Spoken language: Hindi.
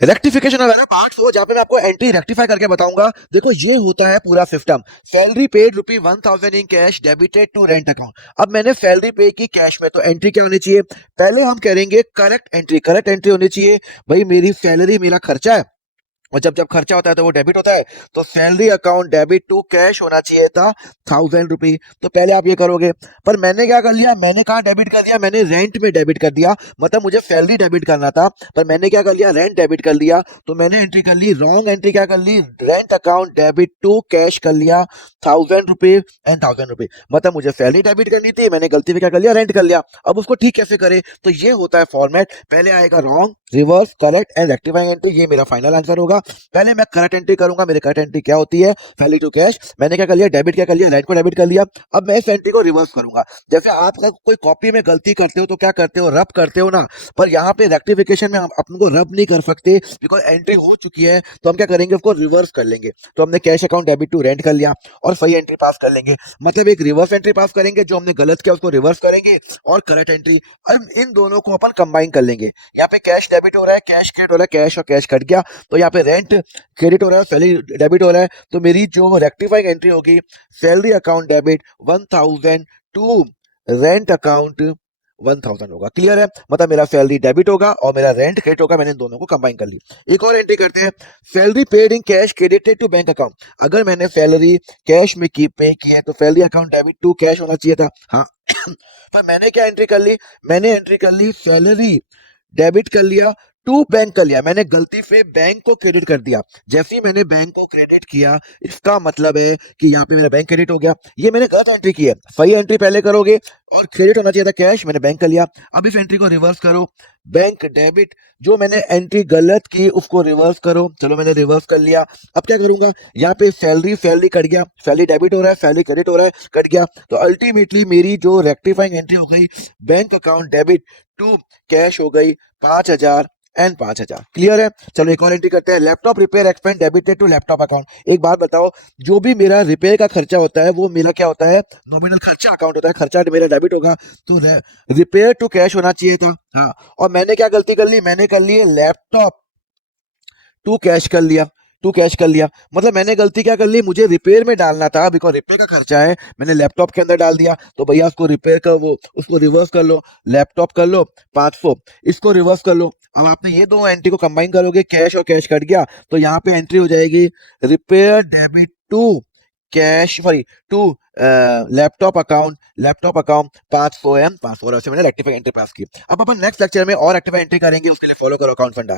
रेक्टिफिकेशन वाला पार्ट 4 जहाँ पे मैं आपको एंट्री रेक्टिफाई करके बताऊंगा। देखो ये होता है पूरा system. Salary paid ₹1000 in cash debited to rent account. अब मैंने सैलरी पे की कैश में, तो एंट्री क्या होनी चाहिए? पहले हम करेंगे करेक्ट एंट्री। करेक्ट एंट्री होनी चाहिए भाई, मेरी सैलरी मेरा खर्चा है, और जब जब खर्चा होता है तो वो डेबिट होता है। तो salary account debit to cash होना चाहिए था 1000 रुपी। तो पहले आप ये करोगे, पर मैंने क्या कर लिया, मैंने कहा डेबिट कर दिया, मैंने रेंट में डेबिट कर दिया। मतलब मुझे सैलरी डेबिट करना था, पर मैंने क्या कर लिया, रेंट डेबिट कर लिया। तो मैंने एंट्री कर ली रॉन्ग एंट्री। क्या कर ली, rent account debit to cash कर लिया 1000 रुपी एंड 1000 रुपी। मतलब मुझे सैलरी डेबिट करनी थी, मैंने गलती से क्या कर लिया, रेंट कर लिया। अब उसको ठीक कैसे करे? तो ये होता है फॉर्मेट। पहले आएगा wrong, reverse, correct and rectifying entry. ये मेरा फाइनल आंसर होगा। पहले मैं करंट एंट्री करूंगा। मेरी करंट एंट्री क्या होती है, सैलरी टू कैश। मैंने क्या कर लिया, डेबिट क्या कर लिया, रेंट को डेबिट कर लिया। अब मैं इस एंट्री को रिवर्स करूंगा। जैसे आप कोई कॉपी में गलती करते हो तो क्या करते हो, रब करते हो ना। पर यहाँ पे रेक्टिफिकेशन में हम अपन को रब नहीं कर सकते, बिकॉज एंट्री हो चुकी है। तो हम क्या करेंगे, उसको रिवर्स कर लेंगे। तो हमने cash account debit to rent कर लिया और सही एंट्री पास कर लेंगे। मतलब एक रिवर्स एंट्री पास करेंगे, जो हमने गलत किया उसको रिवर्स करेंगे, और करेक्ट एंट्री। अब इन दोनों को अपन कंबाइन कर लेंगे। यहाँ पे कैश डेबिट हो रहा है, कैश क्रेडिट हो रहा है, कैश और कैश कट गया। तो यहाँ पे रेंट क्रेडिट हो रहा है, सैलरी डेबिट हो रहा है। तो मेरी जो रेक्टिफाइंग एंट्री होगी, salary account debit 1000 to rent account 1000 होगा। क्लियर है? मतलब मेरा सैलरी डेबिट होगा और मेरा रेंट क्रेडिट होगा। मैंने इन दोनों को कंबाइन कर ली। एक और एंट्री करते हैं, salary paid in cash credited to bank account. अगर मैंने सैलरी कैश में की पे की है तो salary account debit to cash होना चाहिए था। हाँ पर मैंने क्या एंट्री कर ली, मैंने एंट्री कर ली सैलरी डेबिट कर लिया टू बैंक कर लिया। मैंने गलती से बैंक को क्रेडिट कर दिया। जैसे ही मैंने बैंक को क्रेडिट किया, इसका मतलब है कि यहाँ पे मेरा बैंक क्रेडिट हो गया। ये मैंने गलत एंट्री की है। सही एंट्री पहले करोगे, और क्रेडिट होना चाहिए था कैश, मैंने बैंक कर लिया। अब इस एंट्री को रिवर्स करो, बैंक डेबिट। जो मैंने एंट्री गलत की उसको रिवर्स करो। चलो मैंने रिवर्स कर लिया। अब क्या करूंगा, यहाँ पे सैलरी सैलरी कट गया, सैलरी डेबिट हो रहा है, सैलरी क्रेडिट हो रहा है, कट गया। तो अल्टीमेटली मेरी जो रेक्टिफाइंग एंट्री हो गई, bank account debit to cash हो गई 5000 एंड 5000। क्लियर है? चलो एक और एंट्री करते हैं, laptop repair expense debited to laptop account. एक बात बताओ, जो भी मेरा रिपेयर का खर्चा होता है वो मेरा क्या होता है, नॉमिनल खर्चा अकाउंट होता है। खर्चा मेरा डेबिट होगा, तो रिपेयर टू कैश होना चाहिए था। हाँ, और मैंने क्या गलती कर ली, मैंने कर ली लैपटॉप टू कैश कर लिया। टू कैश कर लिया, मतलब मैंने गलती क्या कर ली, मुझे रिपेयर में डालना था, बिकॉज रिपेयर का खर्चा है, मैंने लैपटॉप के अंदर डाल दिया। तो भैया उसको रिपेयर कर, वो उसको रिवर्स कर लो, लैपटॉप कर लो 500, इसको रिवर्स कर लो। अब आपने ये दो एंट्री को कंबाइन करोगे, कैश और कैश कट गया, तो यहाँ पे एंट्री हो जाएगी repair debit to cash, sorry to laptop account 500 एम 500। और ऐसे मैंने रेक्टिफाई एंट्री पास की। अब अपन नेक्स्ट लेक्चर में और रेक्टिफाई एंट्री करेंगे, उसके लिए फॉलो करो अकाउंट फंडा।